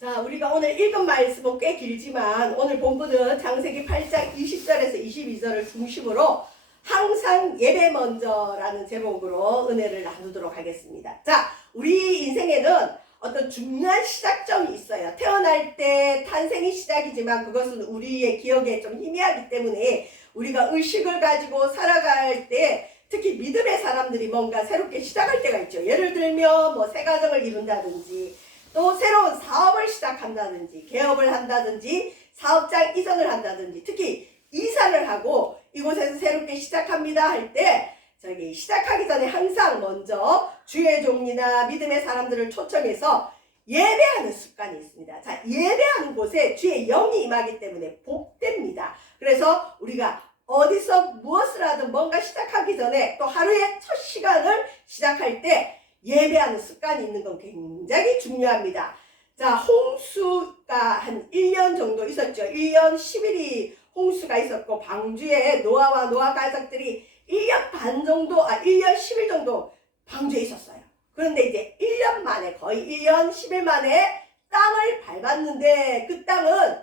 자, 우리가 오늘 읽은 말씀은 꽤 길지만 오늘 본문은 창세기 8장 20절에서 22절을 중심으로 항상 예배 먼저라는 제목으로 은혜를 나누도록 하겠습니다. 자, 우리 인생에는 어떤 중요한 시작점이 있어요. 태어날 때 탄생이 시작이지만 그것은 우리의 기억에 좀 희미하기 때문에 우리가 의식을 가지고 살아갈 때 특히 믿음의 사람들이 뭔가 새롭게 시작할 때가 있죠. 예를 들면 뭐 새 가정을 이룬다든지 또 새로운 사업을 시작한다든지 개업을 한다든지 사업장 이전을 한다든지 특히 이사를 하고 이곳에서 새롭게 시작합니다 할 때 저기 시작하기 전에 항상 먼저 주의 종이나 믿음의 사람들을 초청해서 예배하는 습관이 있습니다. 자, 예배하는 곳에 주의 영이 임하기 때문에 복됩니다. 그래서 우리가 어디서 무엇을 하든 뭔가 시작하기 전에 또 하루의 첫 시간을 시작할 때 예배하는 습관이 있는 건 굉장히 중요합니다. 자, 홍수가 한 1년 정도 있었죠. 1년 10일이 홍수가 있었고 방주에 노아와 노아 가족들이 1년 반 정도, 1년 10일 정도 방주에 있었어요. 그런데 이제 1년 만에 거의 1년 10일 만에 땅을 밟았는데 그 땅은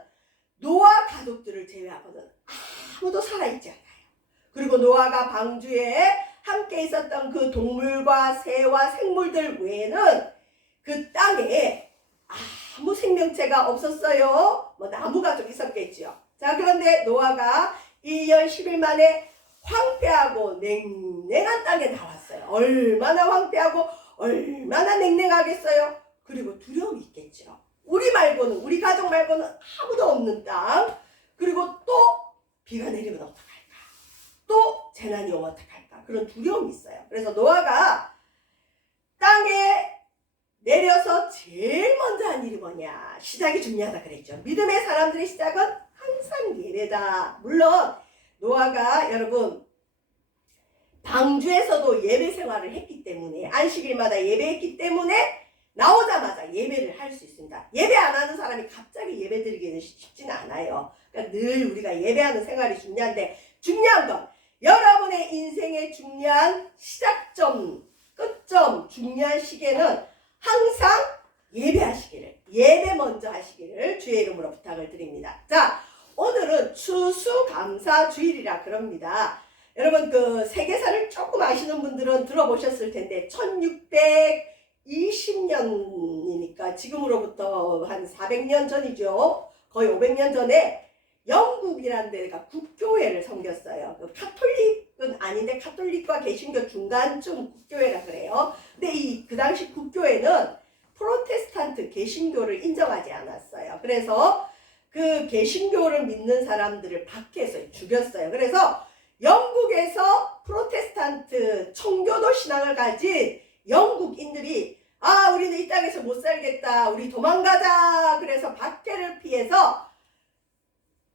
노아 가족들을 제외하고는 아무도 살아있지 않아요. 그리고 노아가 방주에 함께 있었던 그 동물과 새와 생물들 외에는 그 땅에 아무 생명체가 없었어요. 뭐 나무가 좀 있었겠죠. 자, 그런데 노아가 1년 10일 만에 황폐하고 냉랭한 땅에 나왔어요. 얼마나 황폐하고 얼마나 냉랭하겠어요. 그리고 두려움이 있겠죠. 우리 말고는, 우리 가족 말고는 아무도 없는 땅. 그리고 또 비가 내리면 어떡할까? 또 재난이 오면 어떡할까? 그런 두려움이 있어요. 그래서 노아가 땅에 내려서 제일 먼저 한 일이 뭐냐? 시작이 중요하다 그랬죠. 믿음의 사람들의 시작은 항상 예배다. 물론 노아가 여러분 방주에서도 예배 생활을 했기 때문에 안식일마다 예배했기 때문에 나오자마자 예배를 할 수 있습니다. 예배 안 하는 사람이 갑자기 예배 드리기는 쉽지는 않아요. 그러니까 늘 우리가 예배하는 생활이 중요한데 중요한 건 여러분의 인생의 중요한 시작점, 끝점, 중요한 시계는 항상 예배하시기를, 예배 먼저 하시기를 주의 이름으로 부탁을 드립니다. 자, 오늘은 추수감사주일이라 그럽니다. 여러분 그 세계사를 조금 아시는 분들은 들어보셨을 텐데 1620년이니까 지금으로부터 한 400년 전이죠. 거의 500년 전에 영국이라는 데가 국교회를 섬겼어요. 그 카톨릭은 아닌데 카톨릭과 개신교 중간쯤 국교회라 그래요. 근데 그 당시 국교회는 프로테스탄트 개신교를 인정하지 않았어요. 그래서 그 개신교를 믿는 사람들을 밖에서 죽였어요. 그래서 영국에서 프로테스탄트 청교도 신앙을 가진 영국인들이 우리는 이 땅에서 못 살겠다. 우리 도망가자. 그래서 박해를 피해서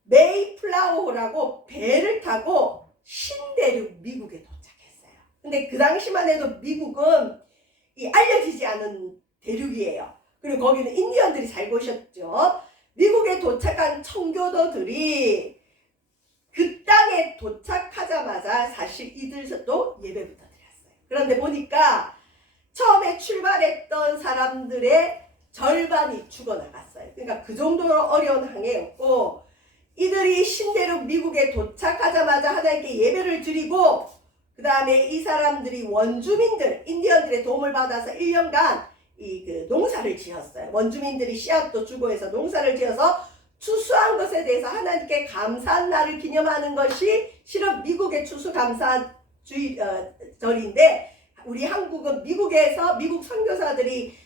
메이플라워라고 배를 타고 신대륙 미국에 도착했어요. 근데 그 당시만 해도 미국은 알려지지 않은 대륙이에요. 그리고 거기는 인디언들이 살고 있었죠. 미국에 도착한 청교도들이 그 땅에 도착하자마자 사실 이들도 예배부터 드렸어요. 그런데 보니까 처음에 출발했던 사람들의 절반이 죽어나갔어요. 그러니까 그 정도로 어려운 항해였고 이들이 신대륙 미국에 도착하자마자 하나님께 예배를 드리고 그 다음에 이 사람들이 원주민들, 인디언들의 도움을 받아서 1년간 그 농사를 지었어요. 원주민들이 씨앗도 주고 해서 농사를 지어서 추수한 것에 대해서 하나님께 감사한 날을 기념하는 것이 실은 미국의 추수감사절인데 우리 한국은 미국에서 미국 선교사들이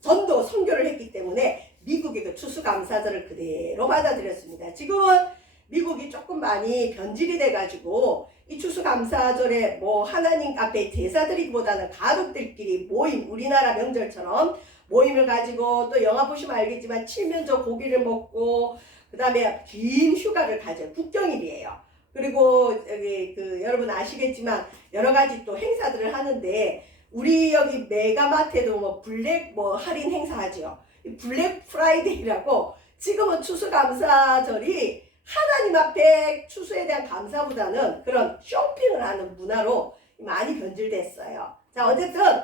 전도 선교를 했기 때문에 미국의 그 추수감사절을 그대로 받아들였습니다. 지금은 미국이 조금 많이 변질이 돼가지고 이 추수감사절에 뭐 하나님 앞에 제사드리기보다는 가족들끼리 모임, 우리나라 명절처럼 모임을 가지고 또 영화 보시면 알겠지만 칠면조 고기를 먹고 그 다음에 긴 휴가를 가져요. 국경일이에요. 그리고 여기 여러분 아시겠지만 여러 가지 또 행사들을 하는데 우리 여기 메가마트에도 뭐 블랙 할인 행사하죠. 블랙 프라이데이라고 지금은 추수감사절이 하나님 앞에 추수에 대한 감사보다는 그런 쇼핑을 하는 문화로 많이 변질됐어요. 자, 어쨌든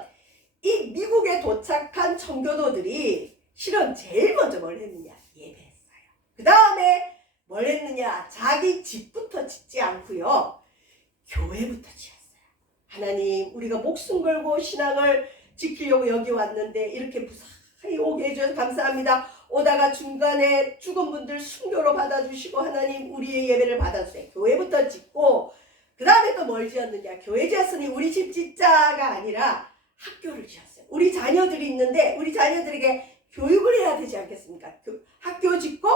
이 미국에 도착한 청교도들이 실은 제일 먼저 뭘 했느냐? 예배했어요. 그 다음에 뭘 했느냐? 자기 집부터 짓지 않고요. 교회부터 지었어요. 하나님, 우리가 목숨 걸고 신앙을 지키려고 여기 왔는데 이렇게 무사히 오게 해주셔서 감사합니다. 오다가 중간에 죽은 분들 순교로 받아주시고 하나님 우리의 예배를 받아주세요. 교회부터 짓고 그 다음에 또 뭘 지었느냐? 교회 지었으니 우리 집 짓자가 아니라 학교를 지었어요. 우리 자녀들이 있는데 우리 자녀들에게 교육을 해야 되지 않겠습니까? 학교 짓고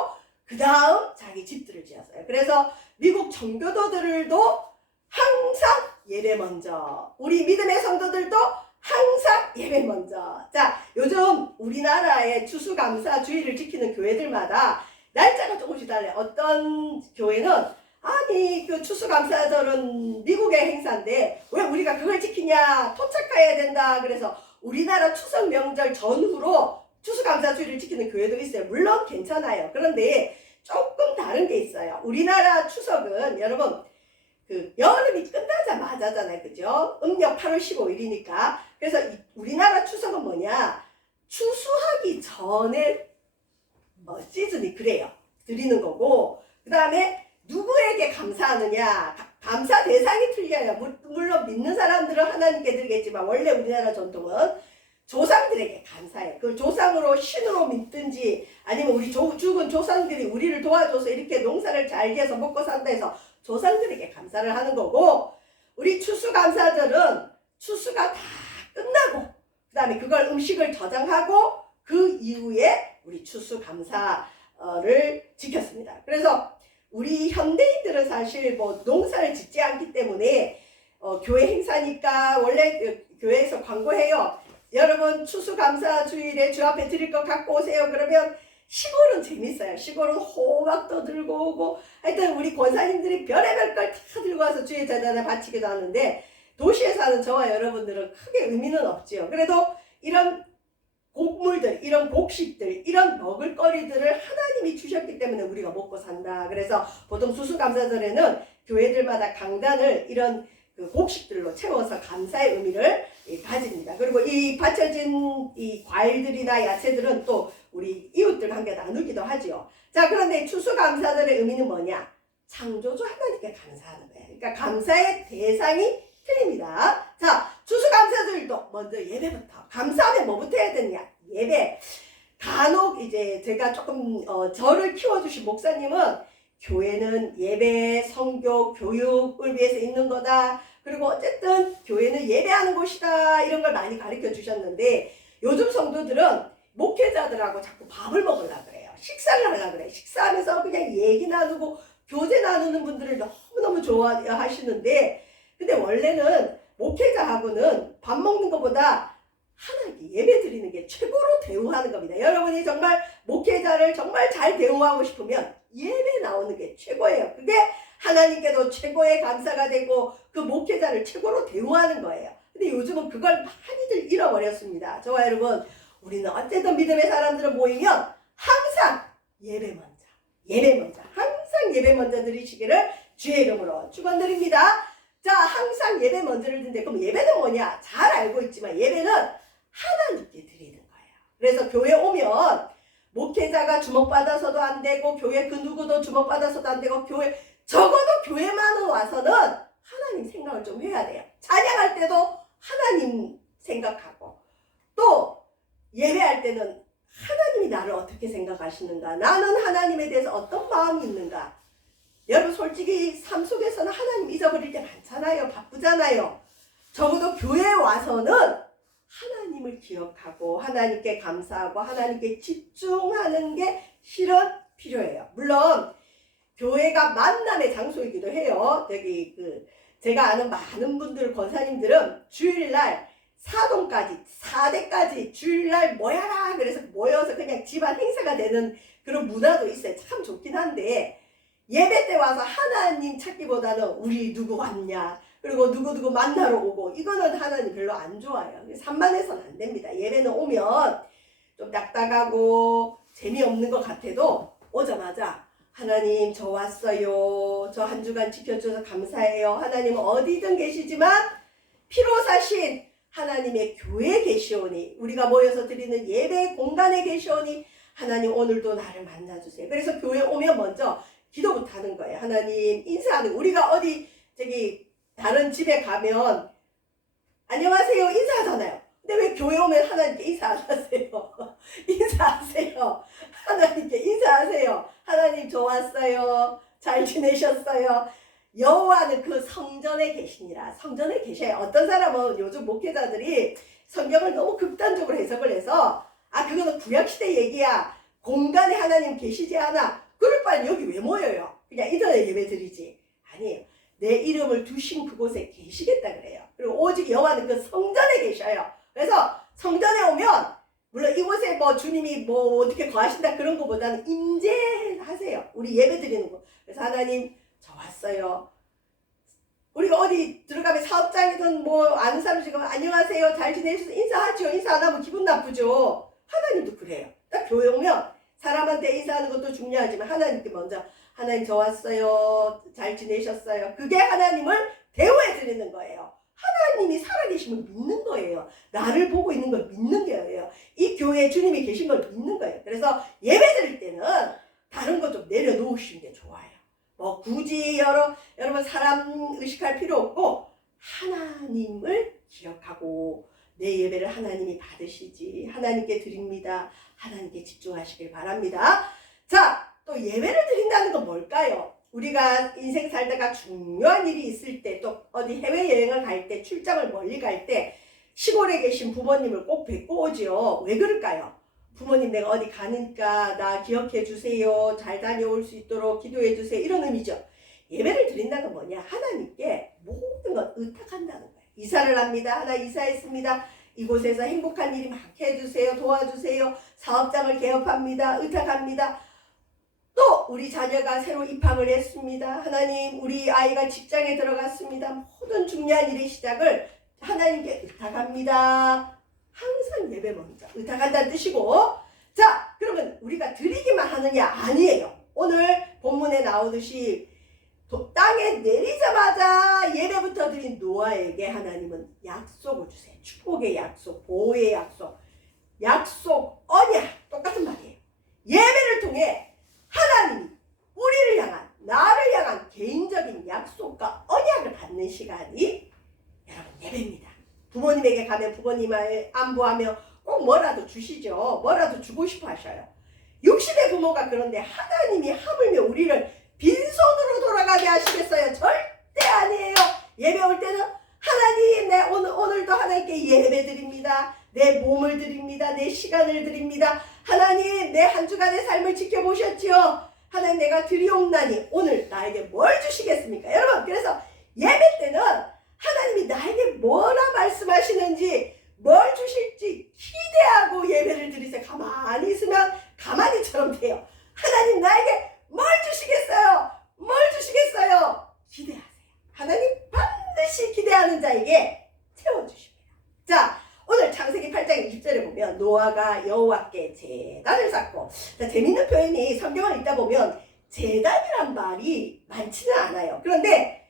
그 다음 자기 집들을 지었어요. 그래서 미국 청교도들도 항상 예배 먼저, 우리 믿음의 성도들도 항상 예배 먼저. 자, 요즘 우리나라의 추수감사주의를 지키는 교회들마다 날짜가 조금씩 달라요. 어떤 교회는 아니 그 추수감사절은 미국의 행사인데 왜 우리가 그걸 지키냐, 토착해야 된다. 그래서 우리나라 추석 명절 전후로 추수감사주의를 지키는 교회도 있어요. 물론 괜찮아요. 그런데 조금 다른 게 있어요. 우리나라 추석은 여러분 그 여름이 끝나자마자잖아요. 그죠? 음력 8월 15일이니까. 그래서 우리나라 추석은 뭐냐? 추수하기 전에 시즌이 그래요. 드리는 거고 그 다음에 누구에게 감사하느냐? 감사 대상이 틀려요. 물론 믿는 사람들은 하나님께 드리겠지만 원래 우리나라 전통은 조상들에게 감사해요. 그 조상으로 신으로 믿든지 아니면 우리 죽은 조상들이 우리를 도와줘서 이렇게 농사를 잘 지어서 먹고 산다 해서 조상들에게 감사를 하는 거고, 우리 추수감사절은 추수가 다 끝나고 그 다음에 그걸 음식을 저장하고 그 이후에 우리 추수감사를 지켰습니다. 그래서 우리 현대인들은 사실 뭐 농사를 짓지 않기 때문에 교회 행사니까 원래 교회에서 광고해요. 여러분 추수감사주일에 주 앞에 드릴 것 갖고 오세요. 그러면 시골은 재밌어요. 시골은 호박도 들고 오고 하여튼 우리 권사님들이 별의별 걸 다 들고 와서 주의 재단에 바치기도 하는데 도시에 사는 저와 여러분들은 크게 의미는 없지요. 그래도 이런 곡물들, 이런 곡식들, 이런 먹을거리들을 하나님이 주셨기 때문에 우리가 먹고 산다. 그래서 보통 추수감사절에는 교회들마다 강단을 이런 그 곡식들로 채워서 감사의 의미를 가집니다. 그리고 이 바쳐진 이 과일들이나 야채들은 또 우리 이웃들과 함께 나누기도 하지요. 자, 그런데 추수감사절의 의미는 뭐냐? 창조주 하나님께 감사하는 거예요. 그러니까 감사의 대상이 틀립니다. 자, 추수감사절도 먼저 예배부터. 감사하면 뭐부터 해야 되느냐? 예배. 간혹 이제 제가 조금 저를 키워주신 목사님은 교회는 예배, 성교, 교육을 위해서 있는 거다. 그리고 어쨌든 교회는 예배하는 곳이다. 이런 걸 많이 가르쳐 주셨는데 요즘 성도들은 목회자들하고 자꾸 밥을 먹으려고 그래요. 식사를 하려고 그래요. 식사하면서 그냥 얘기 나누고 교제 나누는 분들을 너무너무 좋아하시는데 근데 원래는 목회자하고는 밥 먹는 것보다 하나님께 예배 드리는 게 최고로 대우하는 겁니다. 여러분이 정말 목회자를 정말 잘 대우하고 싶으면 예배 나오는 게 최고예요. 그게 하나님께도 최고의 감사가 되고 그 목회자를 최고로 대우하는 거예요. 근데 요즘은 그걸 많이들 잃어버렸습니다. 저와 여러분, 우리는 어쨌든 믿음의 사람들은 모이면 항상 예배 먼저, 예배 먼저, 항상 예배 먼저 드리시기를 주의 이름으로 축원드립니다. 자, 항상 예배 먼저를 드는데 그럼 예배는 뭐냐? 잘 알고 있지만 예배는 하나님께 드리는 거예요. 그래서 교회 오면 목회자가 주목받아서도 안 되고 교회 그 누구도 주목받아서도 안 되고 교회 적어도 교회만 와서는 하나님 생각을 좀 해야 돼요. 찬양할 때도 하나님 생각하고 또 예배할 때는 하나님이 나를 어떻게 생각하시는가, 나는 하나님에 대해서 어떤 마음이 있는가. 여러분 솔직히 삶 속에서는 하나님 잊어버릴 때 많잖아요. 바쁘잖아요. 적어도 교회에 와서는 하나님을 기억하고 하나님께 감사하고 하나님께 집중하는 게 실은 필요해요. 물론 교회가 만남의 장소이기도 해요. 제가 아는 많은 분들 권사님들은 주일날 사동까지 4대까지 주일날 모여라 그래서 모여서 그냥 집안 행사가 되는 그런 문화도 있어요. 참 좋긴 한데 예배 때 와서 하나님 찾기보다는 우리 누구 왔냐 그리고 누구 만나러 오고 이거는 하나님 별로 안 좋아요. 산만해서는 안 됩니다. 예배는 오면 좀 딱딱하고 재미없는 것 같아도 오자마자 하나님 저 왔어요. 저 한 주간 지켜주셔서 감사해요. 하나님은 어디든 계시지만 피로 사신 하나님의 교회에 계시오니, 우리가 모여서 드리는 예배 공간에 계시오니 하나님 오늘도 나를 만나주세요. 그래서 교회 오면 먼저 기도부터 하는 거예요. 하나님 인사하는, 우리가 어디 다른 집에 가면 안녕하세요 인사하잖아요. 근데 왜 교회 오면 하나님께 인사 안 하세요? 인사하세요. 하나님께 인사하세요. 하나님 좋았어요. 잘 지내셨어요. 여호와는 그 성전에 계시니라. 성전에 계셔요. 어떤 사람은 요즘 목회자들이 성경을 너무 극단적으로 해석을 해서 그거는 구약시대 얘기야. 공간에 하나님 계시지 않아. 그럴 바엔 여기 왜 모여요? 그냥 이전에 예배 드리지. 아니에요. 내 이름을 두신 그곳에 계시겠다 그래요. 그리고 오직 여호와는 그 성전에 계셔요. 그래서 성전에 오면 물론 이곳에 주님이 어떻게 거하신다 그런 것보다는 임재하세요. 우리 예배 드리는 거. 그래서 하나님 저 왔어요. 우리가 어디 들어가면 사업장이든 아는 사람 지금 안녕하세요 잘 지내셔서 인사하죠. 인사 안 하면 기분 나쁘죠. 하나님도 그래요. 딱 교회 오면 사람한테 인사하는 것도 중요하지만 하나님께 먼저 하나님 저 왔어요. 잘 지내셨어요. 그게 하나님을 대우해 드리는 거예요. 하나님이 살아계심을 믿는 거예요. 나를 보고 있는 걸 믿는 거예요. 이 교회에 주님이 계신 걸 믿는 거예요. 그래서 예배 드릴 때는 다른 것 좀 내려놓으시는 게 좋아요. 굳이 여러분 사람 의식할 필요 없고 하나님을 기억하고 내 예배를 하나님이 받으시지 하나님께 드립니다. 하나님께 집중하시길 바랍니다. 자, 또 예배를 드린다는 건 뭘까요? 우리가 인생 살다가 중요한 일이 있을 때, 또 어디 해외여행을 갈 때, 출장을 멀리 갈 때 시골에 계신 부모님을 꼭 뵙고 오지요. 왜 그럴까요? 부모님 내가 어디 가니까 나 기억해 주세요. 잘 다녀올 수 있도록 기도해 주세요. 이런 의미죠. 예배를 드린다는 건 뭐냐? 하나님께 모든 걸 의탁한다는 거예요. 이사를 합니다. 하나 이사했습니다. 이곳에서 행복한 일이 많게 해주세요. 도와주세요. 사업장을 개업합니다. 의탁합니다. 또 우리 자녀가 새로 입학을 했습니다. 하나님 우리 아이가 직장에 들어갔습니다. 모든 중요한 일의 시작을 하나님께 의탁합니다. 항상 예배 먼저 의탁한다는 뜻이고, 자 그러면 우리가 드리기만 하느냐? 아니에요. 오늘 본문에 나오듯이 땅에 내리자마자 예배부터 드린 노아에게 하나님은 약속을 주세요. 축복의 약속, 보호의 약속, 언약, 똑같은 말이에요. 예배를 통해 하나님이 우리를 향한, 나를 향한 개인적인 약속과 언약을 받는 시간이 여러분 예배입니다. 부모님에게 가면 부모님을 안부하며 꼭 뭐라도 주시죠. 뭐라도 주고 싶어 하셔요. 육신의 부모가 그런데 하나님이 하물며 우리를 빈손으로 돌아가게 하시겠어요? 절대 아니에요. 예배 올 때는 하나님 내 오늘도 하나님께 예배 드립니다. 내 몸을 드립니다. 내 시간을 드립니다. 하나님 내 한 주간의 삶을 지켜보셨지요. 하나님 내가 드리옵나니 오늘 나에게 뭘 주시겠습니까? 여러분 그래서 예배 때는 하나님이 나에게 뭐라 말씀하시는지 뭘 주실지 기대하고 예배를 드리세요. 가만히 있으면 가만히처럼 돼요. 하나님 나에게 뭘 주시겠어요? 뭘 주시겠어요? 기대하세요. 하나님 반드시 기대하는 자에게 채워주십니다. 자 오늘 창세기 8장 20절에 보면 노아가 여호와께 제단을 쌓고, 자, 재밌는 표현이 성경을 읽다 보면 제단이란 말이 많지는 않아요. 그런데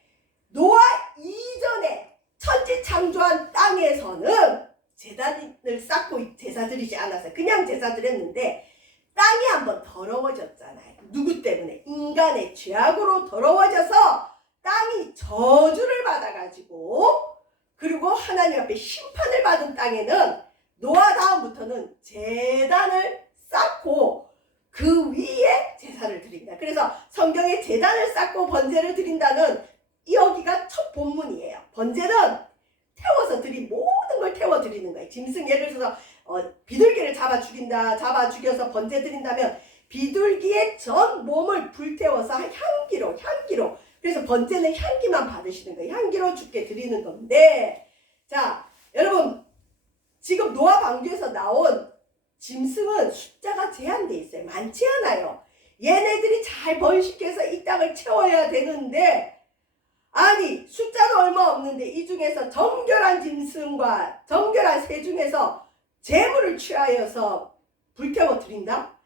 노아 이전에 천지 창조한 땅에서는 제단을 쌓고 제사 드리지 않았어요. 그냥 제사 드렸는데 땅이 한번 더러워졌잖아요. 누구 때문에? 인간의 죄악으로 더러워져서 땅이 저주를 받아가지고, 그리고 하나님 앞에 심판을 받은 땅에는 노아 다음부터는 제단을 쌓고 그 위에 제사를 드립니다. 그래서 성경에 제단을 쌓고 번제를 드린다는 여기가 첫 본문이에요. 번제는 태워서 모든 걸 태워 드리는 거예요. 짐승 예를 들어서 비둘기를 잡아 죽여서 번제 드린다면 비둘기의 전 몸을 불태워서 향기로. 그래서 번제는 향기만 받으시는 거예요. 향기로 주께 드리는 건데, 자 여러분 지금 노아 방주에서 나온 짐승은 숫자가 제한돼 있어요. 많지 않아요. 얘네들이 잘 번식해서 이 땅을 채워야 되는데, 아니 숫자도 얼마 없는데 이 중에서 정결한 짐승과 정결한 새 중에서 제물을 취하여서 불태워 드린다?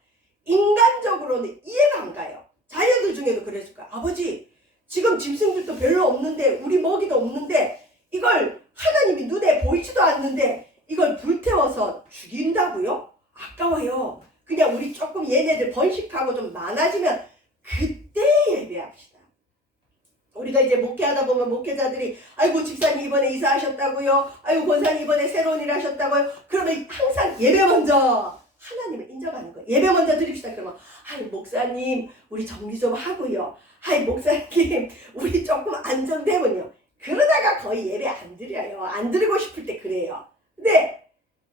인간적으로는 이해가 안 가요. 자녀들 중에도 그랬을 거야. 아버지 지금 짐승들도 별로 없는데 우리 먹이도 없는데 이걸 하나님이 눈에 보이지도 않는데 이걸 불태워서 죽인다고요? 아까워요. 그냥 우리 조금 얘네들 번식하고 좀 많아지면 그때 예배합시다. 우리가 이제 목회하다 보면 목회자들이 아이고 집사님 이번에 이사하셨다고요. 아이고 권사님 이번에 새로운 일 하셨다고요. 그러면 항상 예배 먼저 하나님을 인정하는 거예요. 예배 먼저 드립시다. 그러면 아이 목사님 우리 정리 좀 하고요. 아이 목사님 우리 조금 안정되면요. 그러다가 거의 예배 안 드려요. 안 드리고 싶을 때 그래요. 근데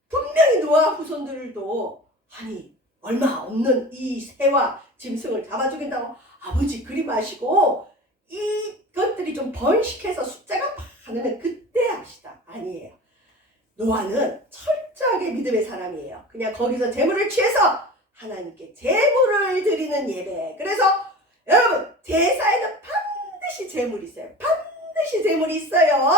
분명히 노아 후손들도 아니 얼마 없는 이 새와 짐승을 잡아 죽인다고 아버지 그리 마시고 이것들이 좀 번식해서 숫자가 많으면 그때 합시다. 아니에요. 노아는 철저하게 믿음의 사람이에요. 그냥 거기서 재물을 취해서 하나님께 재물을 드리는 예배. 그래서 여러분 제사에는 반드시 재물이 있어요. 반드시 재물이 있어요.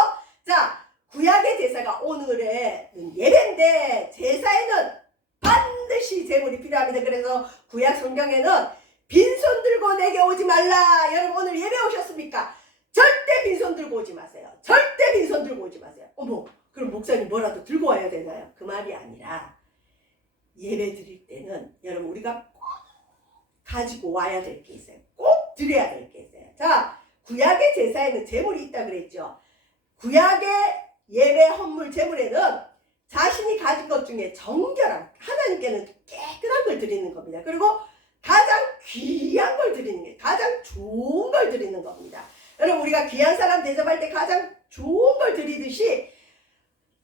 자, 구약의 제사가 오늘의 예배인데 제사에는 반드시 재물이 필요합니다. 그래서 구약 성경에는 빈손 들고 내게 오지 말라. 여러분 오늘 예배 오셨습니까? 절대 빈손 들고 오지 마세요. 절대 빈손 들고 오지 마세요. 어머 그럼 목사님 뭐라도 들고 와야 되나요? 그 말이 아니라 예배 드릴 때는 여러분 우리가 꼭 가지고 와야 될 게 있어요. 꼭 드려야 될 게 있어요. 자, 구약의 제사에는 제물이 있다 그랬죠. 구약의 예배 헌물 제물에는 자신이 가진 것 중에 정결한 하나님께는 깨끗한 걸 드리는 겁니다. 그리고 가장 귀한 걸 드리는 게 가장 좋은 걸 드리는 겁니다. 여러분 우리가 귀한 사람 대접할 때 가장 좋은 걸 드리듯이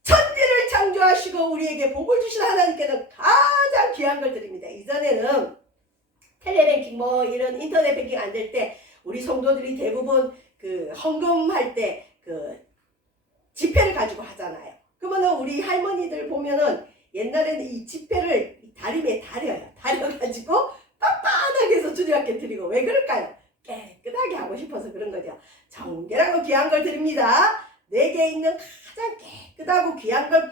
천지를 창조하시고 우리에게 복을 주신 하나님께는 가장 귀한 걸 드립니다. 이전에는 텔레뱅킹 뭐 이런 인터넷 뱅킹 안 될 때 우리 성도들이 대부분 그 헌금할 때 그 지폐를 가지고 하잖아요. 그러면은 우리 할머니들 보면은 옛날에는 이 지폐를 다리미에 다려가지고 빳빳하게 해서 주님께 드리고 왜 그럴까요? 깨끗하게 하고 싶어서 그런 거죠. 정결하고 귀한 걸 드립니다. 내게 있는 가장 깨끗하고 귀한 걸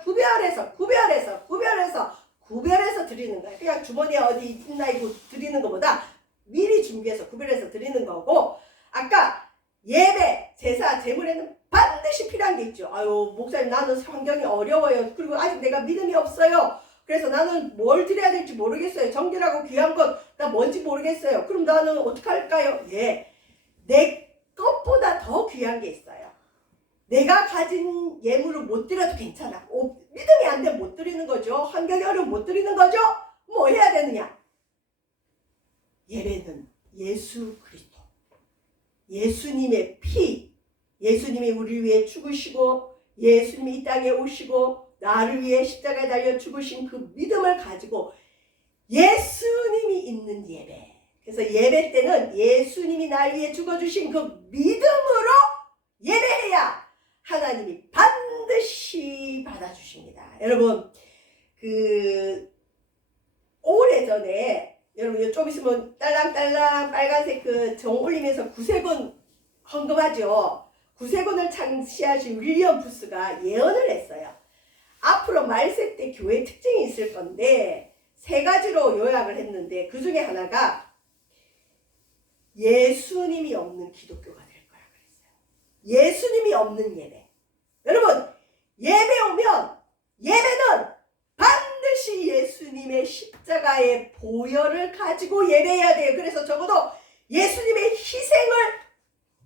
구별해서 드리는 거예요. 그냥 주머니에 어디 있나 이거 드리는 것보다 미리 준비해서 구별해서 드리는 거고 아까 예배, 제사, 제물에는 반드시 필요한 게 있죠. 아유 목사님 나는 환경이 어려워요. 그리고 아직 내가 믿음이 없어요. 그래서 나는 뭘 드려야 될지 모르겠어요. 정결하고 귀한 것 나 뭔지 모르겠어요. 그럼 나는 어떻게 할까요? 예, 내 것보다 더 귀한 게 있어요. 내가 가진 예물을 못 드려도 괜찮아. 믿음이 안 되면 못 드리는 거죠. 환경이 어려우면 못 드리는 거죠. 뭐 해야 되느냐? 예배는 예수 그리스도, 예수님의 피, 예수님이 우리를 위해 죽으시고 예수님이 이 땅에 오시고 나를 위해 십자가에 달려 죽으신 그 믿음을 가지고 예수님이 있는 예배. 그래서 예배 때는 예수님이 나를 위해 죽어주신 그 믿음으로 예배해야 하나님이 반드시 받아주십니다. 여러분 오래전에 여러분 좀 있으면 딸랑딸랑 빨간색 그 정 올리면서 구세군 헌금하죠. 구세군을 창시하신 윌리엄 부스가 예언을 했어요. 앞으로 말세 때 교회 특징이 있을 건데 세 가지로 요약을 했는데 그 중에 하나가 예수님이 없는 기독교가 될 거라 그랬어요. 예수님이 없는 예배. 여러분 예배 오면 예배는 반드시 예수님의 십자가의 보혈을 가지고 예배해야 돼요. 그래서 적어도 예수님의 희생을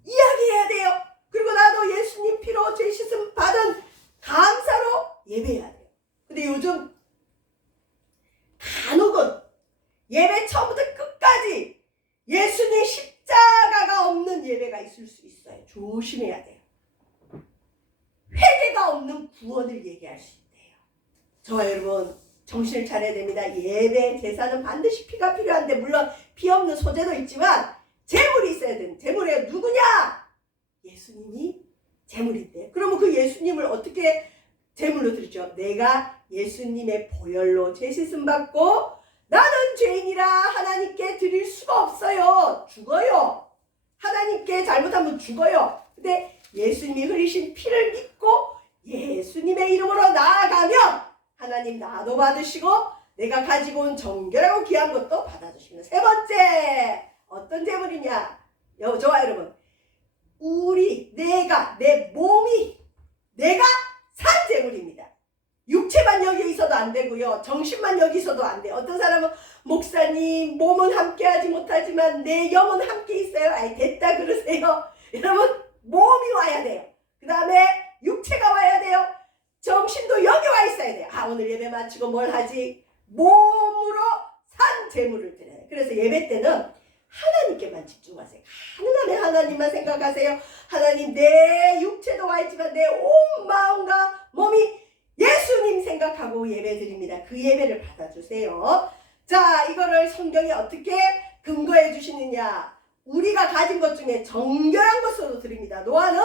이야기해야 돼요. 그리고 나도 예수님 피로 죄 씻음 받은 감사로 예배해야 돼요. 근데 요즘 간혹은 예배 처음부터 끝까지 예수님 십자가가 없는 예배가 있을 수 있어요. 조심해야 돼요. 회개가 없는 구원을 얘기할 수 있대요. 저와 여러분 정신을 차려야 됩니다. 예배, 제사는 반드시 피가 필요한데 물론 피 없는 소재도 있지만 제물이 있어야 되는 제물이 누구냐? 예수님이 제물인데 그러면 그 예수님을 어떻게 제물로 드리죠? 내가 예수님의 보혈로 죄 씻음 받고 나는 죄인이라 하나님께 드릴 수가 없어요. 죽어요. 하나님께 잘못하면 죽어요. 근데 예수님이 흘리신 피를 믿고 예수님의 이름으로 나아가면 하나님 나도 받으시고 내가 가지고 온 정결하고 귀한 것도 받아주십니다. 세 번째 어떤 제물이냐? 저와 여러분 내 몸이 내가 산 제물입니다. 육체만 여기 있어도 안 되고요. 정신만 여기 있어도 안 돼요. 어떤 사람은 목사님 몸은 함께하지 못하지만 내 영은 함께 있어요. 아이 됐다 그러세요. 여러분 몸이 와야 돼요. 그 다음에 육체가 와야 돼요. 정신도 여기 와 있어야 돼요. 아 오늘 예배 마치고 뭘 하지? 몸으로 산 제물을 드려요. 그래서 예배 때는 하나님께만 집중하세요. 가능하면 하나님만 생각하세요. 하나님 내 육체도 와 있지만 내 온 마음과 몸이 예수님 생각하고 예배 드립니다. 그 예배를 받아주세요. 자, 이거를 성경이 어떻게 근거해 주시느냐. 우리가 가진 것 중에 정결한 것으로 드립니다. 노아는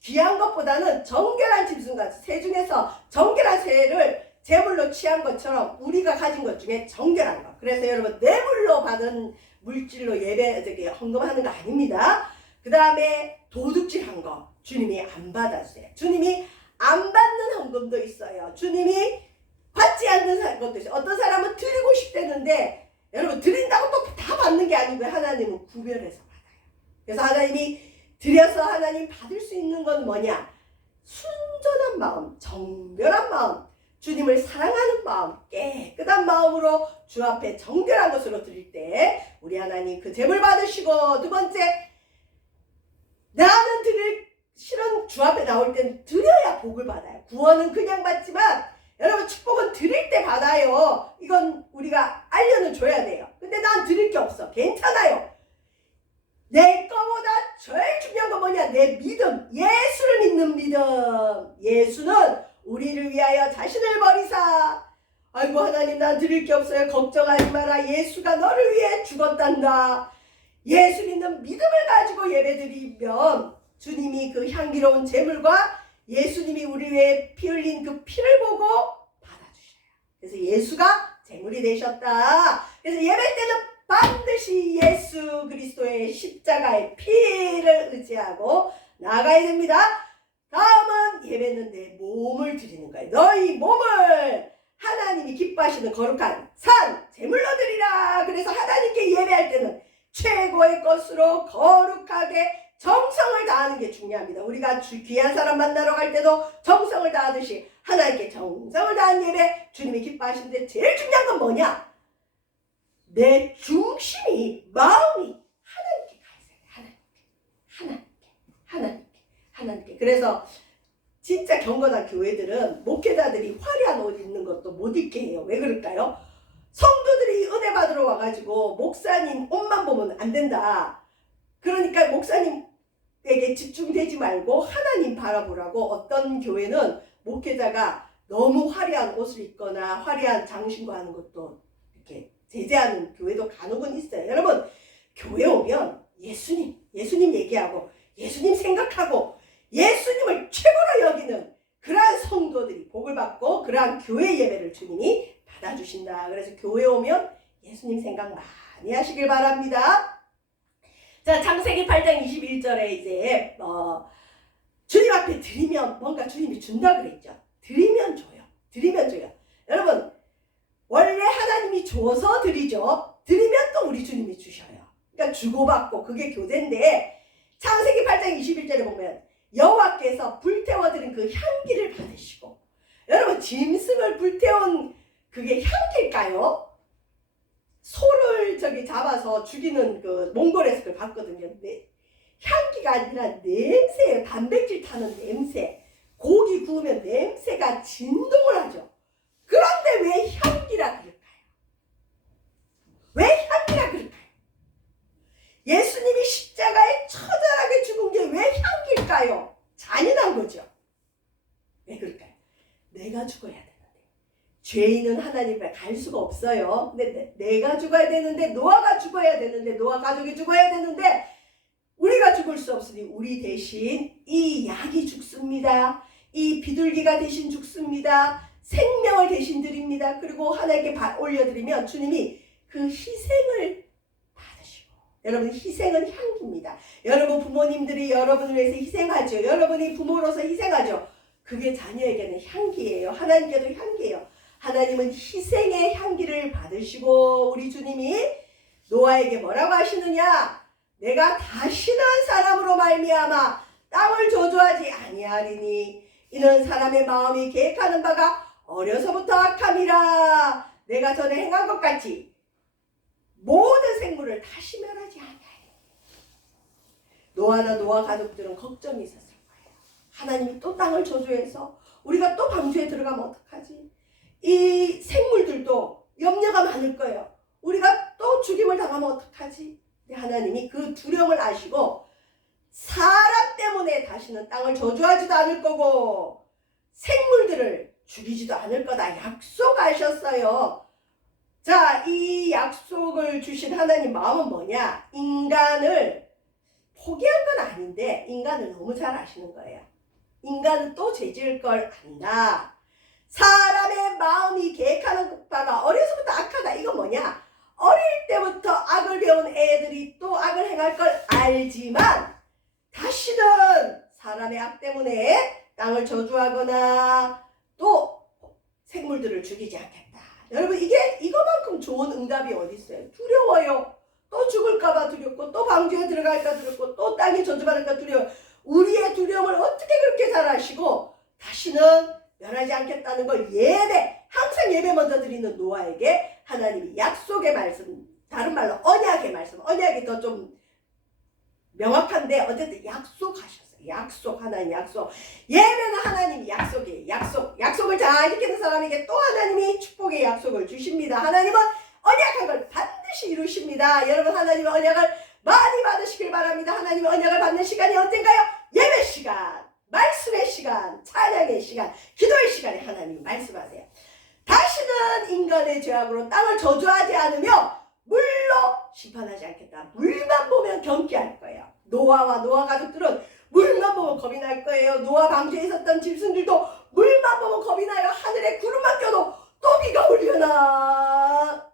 귀한 것보다는 정결한 짐승과 새 중에서 정결한 새를 제물로 취한 것처럼 우리가 가진 것 중에 정결한 것. 그래서 여러분 뇌물로 받은 물질로 예배 헌금하는 거 아닙니다. 그 다음에 도둑질한 거 주님이 안 받아주세요. 주님이 안 받는 헌금도 있어요. 주님이 받지 않는 것도 있어요. 어떤 사람은 드리고 싶대는데 여러분 드린다고 또 다 받는 게 아니고요. 하나님은 구별해서 받아요. 그래서 하나님이 드려서 하나님 받을 수 있는 건 뭐냐? 순전한 마음, 정결한 마음, 주님을 사랑하는 마음, 깨끗한 마음으로 주 앞에 정결한 것으로 드릴 때 우리 하나님 그 제물 받으시고, 두 번째 나는 드릴 실은 주 앞에 나올 땐 드려야 복을 받아요. 구원은 그냥 받지만 여러분 축복은 드릴 때 받아요. 이건 우리가 알려는 줘야 돼요. 근데 난 드릴 게 없어. 괜찮아요. 내 거보다 제일 중요한 건 뭐냐? 내 믿음, 예수를 믿는 믿음. 예수는 우리를 위하여 자신을 버리사. 아이고 하나님 난 드릴 게 없어요. 걱정하지 마라. 예수가 너를 위해 죽었단다. 예수 믿는 믿음을 가지고 예배드리면 주님이 그 향기로운 제물과 예수님이 우리 위해 피 흘린 그 피를 보고 받아주셔요. 그래서 예수가 제물이 되셨다. 그래서 예배 때는 반드시 예수 그리스도의 십자가의 피를 의지하고 나가야 됩니다. 다음은 예배는 내 몸을 드리는 거예요. 너희 몸을 하나님이 기뻐하시는 거룩한 산 제물로 드리라. 그래서 하나님께 예배할 때는 최고의 것으로 거룩하게 정성을 다하는 게 중요합니다. 우리가 귀한 사람 만나러 갈 때도 정성을 다하듯이 하나님께 정성을 다한 예배 주님이 기뻐하시는데 제일 중요한 건 뭐냐? 내 중심이 마음이 하나님께 가 있어야 돼. 하나님께. 그래서 진짜 경건한 교회들은 목회자들이 화려한 옷 입는 것도 못 입게 해요. 왜 그럴까요? 성도들이 은혜 받으러 와가지고 목사님 옷만 보면 안 된다. 그러니까 목사님에게 집중되지 말고 하나님 바라보라고 어떤 교회는 목회자가 너무 화려한 옷을 입거나 화려한 장신구 하는 것도 이렇게 제재하는 교회도 간혹은 있어요. 여러분 교회 오면 예수님 얘기하고 예수님 생각하고 예수님을 최고로 여기는 그러한 성도들이 복을 받고 그러한 교회 예배를 주님이 받아주신다. 그래서 교회 오면 예수님 생각 많이 하시길 바랍니다. 자, 창세기 8장 21절에 이제 주님 앞에 드리면 뭔가 주님이 준다 그랬죠. 드리면 줘요. 여러분 원래 하나님이 줘서 드리죠. 드리면 또 우리 주님이 주셔요. 그러니까 주고받고 그게 교제인데 창세기 8장 21절에 보면 여호와께서 불태워드린 그 향기를 받으시고, 여러분 짐승을 불태운 그게 향기일까요? 소를 잡아서 죽이는 그 몽골에서 그걸 봤거든요. 근데 향기가 아니라 냄새예요. 단백질 타는 냄새. 고기 구우면 냄새가 진동을 하죠. 그런데 왜 향기라 그럴까요? 왜 향기라 그럴까요? 예수님이 십자가에 처절하게 죽은 게 왜 향기일까요? 잔인한 거죠. 왜 그럴까요? 내가 죽어야 되는데 죄인은 하나님 앞에 갈 수가 없어요. 근데 내가 죽어야 되는데, 노아가 죽어야 되는데, 노아 가족이 죽어야 되는데 우리가 죽을 수 없으니 우리 대신 이 약이 죽습니다. 이 비둘기가 대신 죽습니다. 생명을 대신 드립니다. 그리고 하나님께 올려드리면 주님이 그 희생을 받으시고, 여러분 희생은 향기입니다. 여러분 부모님들이 여러분을 위해서 희생하죠. 여러분이 부모로서 희생하죠. 그게 자녀에게는 향기예요. 하나님께도 향기예요. 하나님은 희생의 향기를 받으시고 우리 주님이 노아에게 뭐라고 하시느냐? 내가 다시는 사람으로 말미암아 땅을 저주하지 아니하리니 이는 사람의 마음이 계획하는 바가 어려서부터 악함이라. 내가 전에 행한 것 같이 모든 생물을 다시 멸하지 아니하리. 노아나 노아 가족들은 걱정이 있었을 거예요. 하나님이 또 땅을 저주해서 우리가 또 방주에 들어가면 어떡하지? 이 생물들도 염려가 많을 거예요. 우리가 또 죽임을 당하면 어떡하지? 하나님이 그 두려움을 아시고 사람 때문에 다시는 땅을 저주하지도 않을 거고 생물들을 죽이지도 않을 거다 약속하셨어요. 자, 이 약속을 주신 하나님 마음은 뭐냐? 인간을 포기한 건 아닌데 인간을 너무 잘 아시는 거예요. 인간은 또 죄지을 걸 안다. 사람의 마음이 계획하는 바가 어려서부터 악하다. 이거 뭐냐? 어릴 때부터 악을 배운 애들이 또 악을 행할 걸 알지만 다시는 사람의 악 때문에 땅을 저주하거나 또 생물들을 죽이지 않겠다. 여러분, 이거만큼 좋은 응답이 어디 있어요? 두려워요. 또 죽을까봐 두렵고 또 방주에 들어갈까 두렵고 또 땅이 저주받을까 두려워요. 우리의 두려움을 어떻게 그렇게 잘 아시고 다시는 멸하지 않겠다는 걸 항상 예배 먼저 드리는 노아에게 하나님이 약속의 말씀, 다른 말로 언약의 말씀, 언약이 더 좀 명확한데 어쨌든 약속하셨어요. 약속, 하나님 약속. 예배는 하나님이 약속이에요. 약속을 잘 지키는 사람에게 또 하나님이 축복의 약속을 주십니다. 하나님은 언약한 걸 반드시 이루십니다. 여러분, 하나님의 언약을 많이 받으시길 바랍니다. 하나님의 언약을 받는 시간이 언젠가요? 예배 시간, 말씀의 시간, 찬양의 시간, 기도의 시간에 하나님이 말씀하세요. 다시는 인간의 죄악으로 땅을 저주하지 않으며 물로 심판하지 않겠다. 물만 보면 경계할 거예요. 노아와 노아 가족들은 물만 보면 겁이 날 거예요. 노아 방주에 있었던 짐승들도 물만 보면 겁이 나요. 하늘에 구름만 껴도 또 비가 오려나.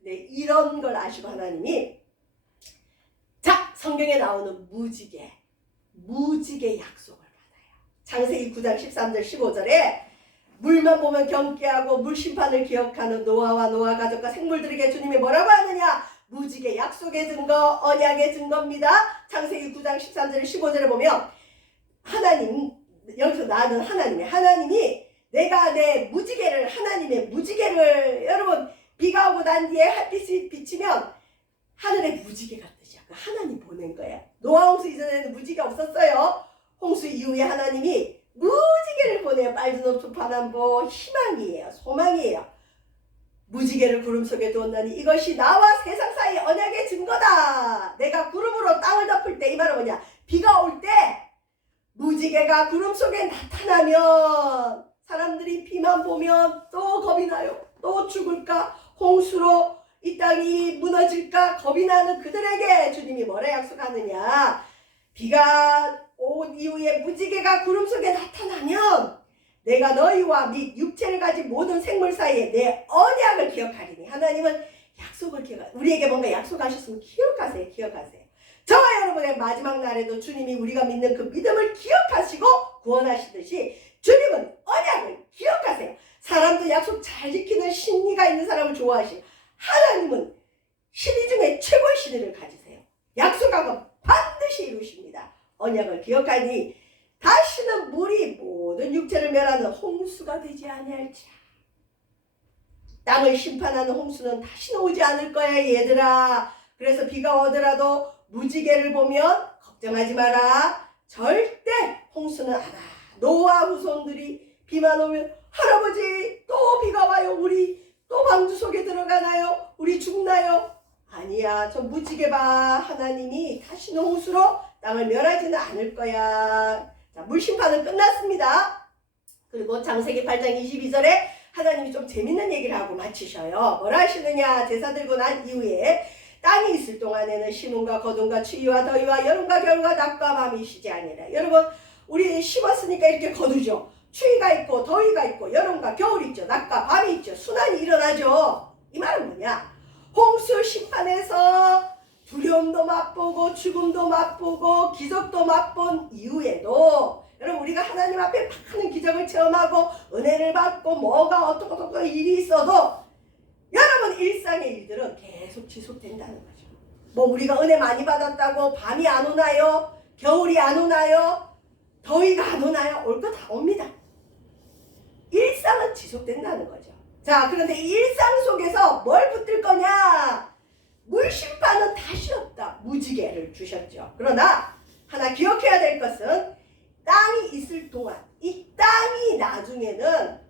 네, 이런 걸 아시고 하나님이 성경에 나오는 무지개 약속을 받아요. 창세기 9장 13절 15절에 물만 보면 경계하고 물 심판을 기억하는 노아와 노아 가족과 생물들에게 주님이 뭐라고 하느냐? 무지개 약속의 증거, 언약의 증거입니다. 창세기 9장 13절 15절에 보면 여기서 나는 하나님이 내가 내 무지개를, 하나님의 무지개를, 여러분, 비가 오고 난 뒤에 햇빛이 비치면 하늘에 무지개가 뜨죠. 하나님 보낸 거예요. 노아 홍수 이전에는 무지개가 없었어요. 홍수 이후에 하나님이 무지개를 보내요. 빨간 옷, 파남보, 희망이에요. 소망이에요. 무지개를 구름 속에 두었나니 이것이 나와 세상 사이의 언약의 증거다. 내가 구름으로 땅을 덮을 때, 이 말은 뭐냐? 비가 올 때 무지개가 구름 속에 나타나면 사람들이 비만 보면 또 겁이 나요. 또 죽을까? 홍수로 이 땅이 무너질까? 겁이 나는 그들에게 주님이 뭐라 약속하느냐? 비가 온 이후에 무지개가 구름 속에 나타나면 내가 너희와 및 육체를 가진 모든 생물 사이에 내 언약을 기억하리니. 하나님은 약속을 우리에게 뭔가 약속하셨으면 기억하세요. 저와 여러분의 마지막 날에도 주님이 우리가 믿는 그 믿음을 기억하시고 구원하시듯이 주님은 언약을 기억하세요. 사람도 약속 잘 지키는 신의가 있는 사람을 좋아하시고 하나님은 신의 중에 최고의 신의를 가지세요. 약속한 건 반드시 이루십니다. 언약을 기억하니 다시는 물이 모든 육체를 멸하는 홍수가 되지 아니할지라. 땅을 심판하는 홍수는 다시는 오지 않을 거야, 얘들아. 그래서 비가 오더라도 무지개를 보면 걱정하지 마라. 절대 홍수는 안 와. 노아 후손들이 비만 오면 할아버지 또 비가 와요. 우리 또 방주 속에 들어가나요? 우리 죽나요? 아니야. 저 무지개 봐. 하나님이 다시는 홍수로 땅을 멸하지는 않을 거야. 자, 물심판은 끝났습니다. 그리고 창세기 8장 22절에 하나님이 좀 재밌는 얘기를 하고 마치셔요. 뭐라 하시느냐? 제사 들고 난 이후에 땅이 있을 동안에는 심음과 거둠과 추위와 더위와 여름과 겨울과 낮과 밤이 쉬지 아니라. 여러분, 우리 심었으니까 이렇게 거두죠. 추위가 있고 더위가 있고 여름과 겨울이 있죠. 낮과 밤이 있죠. 순환이 일어나죠. 이 말은 뭐냐? 홍수 심판에서 두려움도 맛보고 죽음도 맛보고 기적도 맛본 이후에도 여러분, 우리가 하나님 앞에 많은 기적을 체험하고 은혜를 받고 뭐가 어떻고 일이 있어도 여러분, 일상의 일들은 계속 지속된다는 거죠. 뭐 우리가 은혜 많이 받았다고 밤이 안 오나요? 겨울이 안 오나요? 더위가 안 오나요? 올 거 다 옵니다. 일상은 지속된다는 거죠. 자, 그런데 이 일상 속에서 뭘 붙들 거냐? 물심판은 다시 없다. 무지개를 주셨죠. 그러나 하나 기억해야 될 것은 땅이 있을 동안 이 땅이 나중에는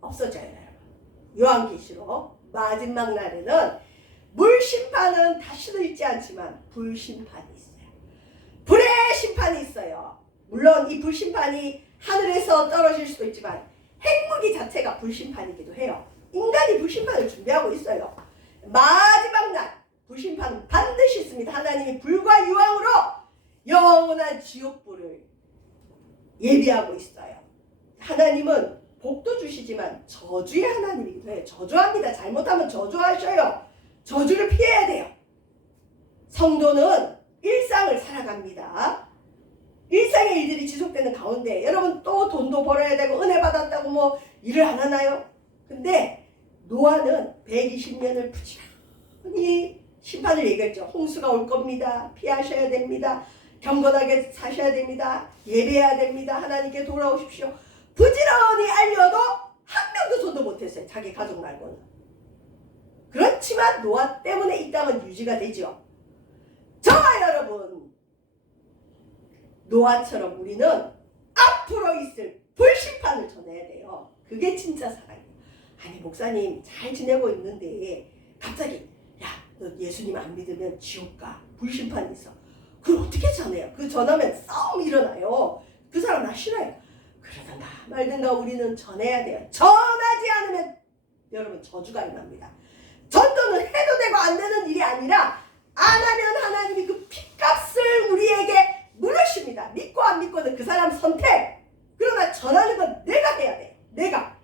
없어져요. 여러분. 요한계시록 마지막 날에는 물심판은 다시는 있지 않지만 불심판이 있어요. 불의 심판이 있어요. 물론 이 불심판이 하늘에서 떨어질 수도 있지만 핵무기 자체가 불심판이기도 해요. 인간이 불심판을 준비하고 있어요. 마지막 날 불심판은 반드시 있습니다. 하나님이 불과 유황으로 영원한 지옥불을 예비하고 있어요. 하나님은 복도 주시지만 저주의 하나님이기도 해요. 저주합니다. 잘못하면 저주하셔요. 저주를 피해야 돼요. 성도는 일상을 살아갑니다. 일상의 일들이 지속되는 가운데 여러분 또 돈도 벌어야 되고 은혜 받았다고 뭐 일을 안 하나요? 근데 노아는 120년을 부지런히 심판을 얘기했죠. 홍수가 올 겁니다. 피하셔야 됩니다. 경건하게 사셔야 됩니다. 예배해야 됩니다. 하나님께 돌아오십시오. 부지런히 알려도 한 명도 손도 못했어요. 자기 가족 말고는. 그렇지만 노아 때문에 이 땅은 유지가 되죠. 저와 여러분 노아처럼 우리는 앞으로 있을 불심판을 전해야 돼요. 그게 진짜 사랑이에요. 아니 목사님 잘 지내고 있는데 갑자기 야 너 예수님 안 믿으면 지옥 가. 불심판이 있어. 그걸 어떻게 전해요? 그 전하면 싸움이 일어나요. 그 사람 나 싫어요. 그러든가 말든가 우리는 전해야 돼요. 전하지 않으면 여러분 저주가 일어납니다. 전도는 해도 되고 안 되는 일이 아니라 안 하면 하나님이 그 핏값을 우리에게 물으십니다. 믿고 안 믿고는 그 사람 선택. 그러나 전하는 건 내가 해야 돼. 내가.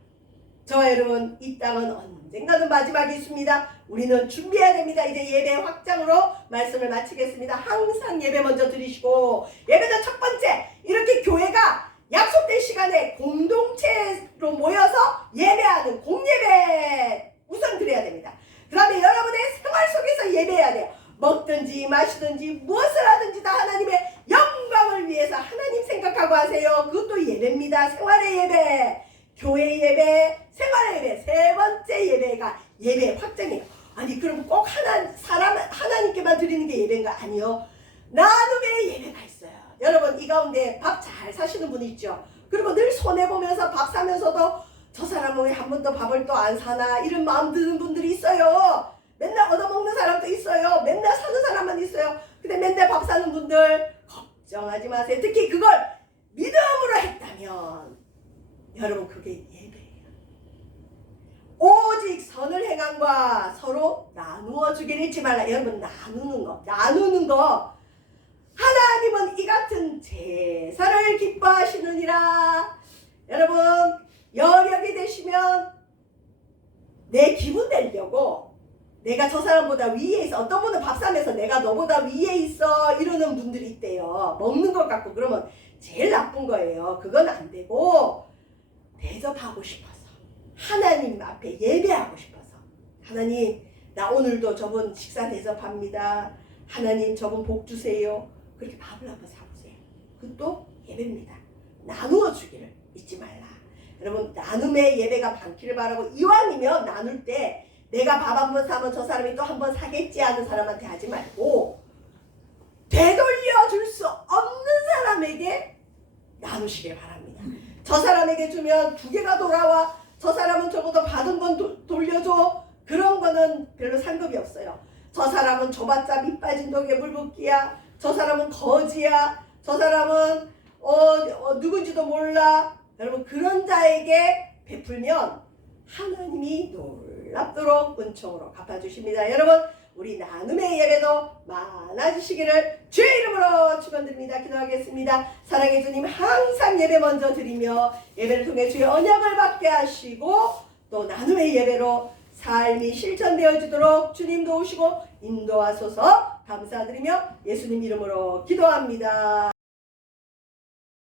저와 여러분 이 땅은 언젠가는 마지막이 있습니다. 우리는 준비해야 됩니다. 이제 예배 확장으로 말씀을 마치겠습니다. 항상 예배 먼저 드리시고 예배는 첫 번째 이렇게 교회가 약속된 시간에 공동체로 모여서 예배하는 공예배 우선 드려야 됩니다. 그 다음에 여러분의 생활 속에서 예배해야 돼요. 먹든지 마시든지 무엇을 하든지 다 하나님의 영광을 위해서 하나님 생각하고 하세요. 그것도 예배입니다. 생활의 예배, 교회 예배, 생활의 예배. 세 번째 예배가 예배 확장이에요. 아니 그럼 꼭 하나님께만 드리는 게 예배인가? 아니요. 나눔의 예배가 있어요. 여러분 이 가운데 밥 잘 사시는 분이 있죠. 그리고 늘 손해보면서 밥 사면서도 저 사람은 왜 한 번도 밥을 또 안 사나 이런 마음 드는 분들이 있어요. 맨날 얻어먹는 사람도 있어요. 맨날 사는 사람만 있어요. 근데 맨날 밥 사는 분들 걱정하지 마세요. 특히 그걸 믿음으로 했다면 여러분 그게 예배예요. 오직 선을 행함과 서로 나누어 주기를 잊지 말라. 여러분 나누는 거 하나님은 이 같은 제사를 기뻐하시느니라. 여러분 여력이 되시면 내 기분 내려고 내가 저 사람보다 위에 있어. 어떤 분은 밥 사면서 내가 너보다 위에 있어 이러는 분들이 있대요. 먹는 것 같고 그러면 제일 나쁜 거예요. 그건 안 되고 대접하고 싶어서 하나님 앞에 예배하고 싶어서 하나님 나 오늘도 저분 식사 대접합니다. 하나님 저분 복 주세요. 그렇게 밥을 한번 사보세요. 그것도 예배입니다. 나누어 주기를 잊지 말라. 여러분 나눔의 예배가 많기를 바라고 이왕이면 나눌 때 내가 밥 한 번 사면 저 사람이 또 한 번 사겠지 하는 사람한테 하지 말고 되돌려 줄 수 없는 사람에게 나누시길 바랍니다. 저 사람에게 주면 두 개가 돌아와. 저 사람은 저보다 받은 건 돌려줘. 그런 거는 별로 상급이 없어요. 저 사람은 줘봤자 밑 빠진 독에 물 붓기야. 저 사람은 거지야. 저 사람은 누군지도 몰라. 여러분 그런 자에게 베풀면 하나님이 놀랍도록 은총으로 갚아주십니다. 여러분 우리 나눔의 예배도 많아지시기를 주의 이름으로 축원드립니다. 기도하겠습니다. 사랑의 주님 항상 예배 먼저 드리며 예배를 통해 주의 언약을 받게 하시고 또 나눔의 예배로 삶이 실천되어지도록 주님 도우시고 인도하소서. 감사드리며 예수님 이름으로 기도합니다.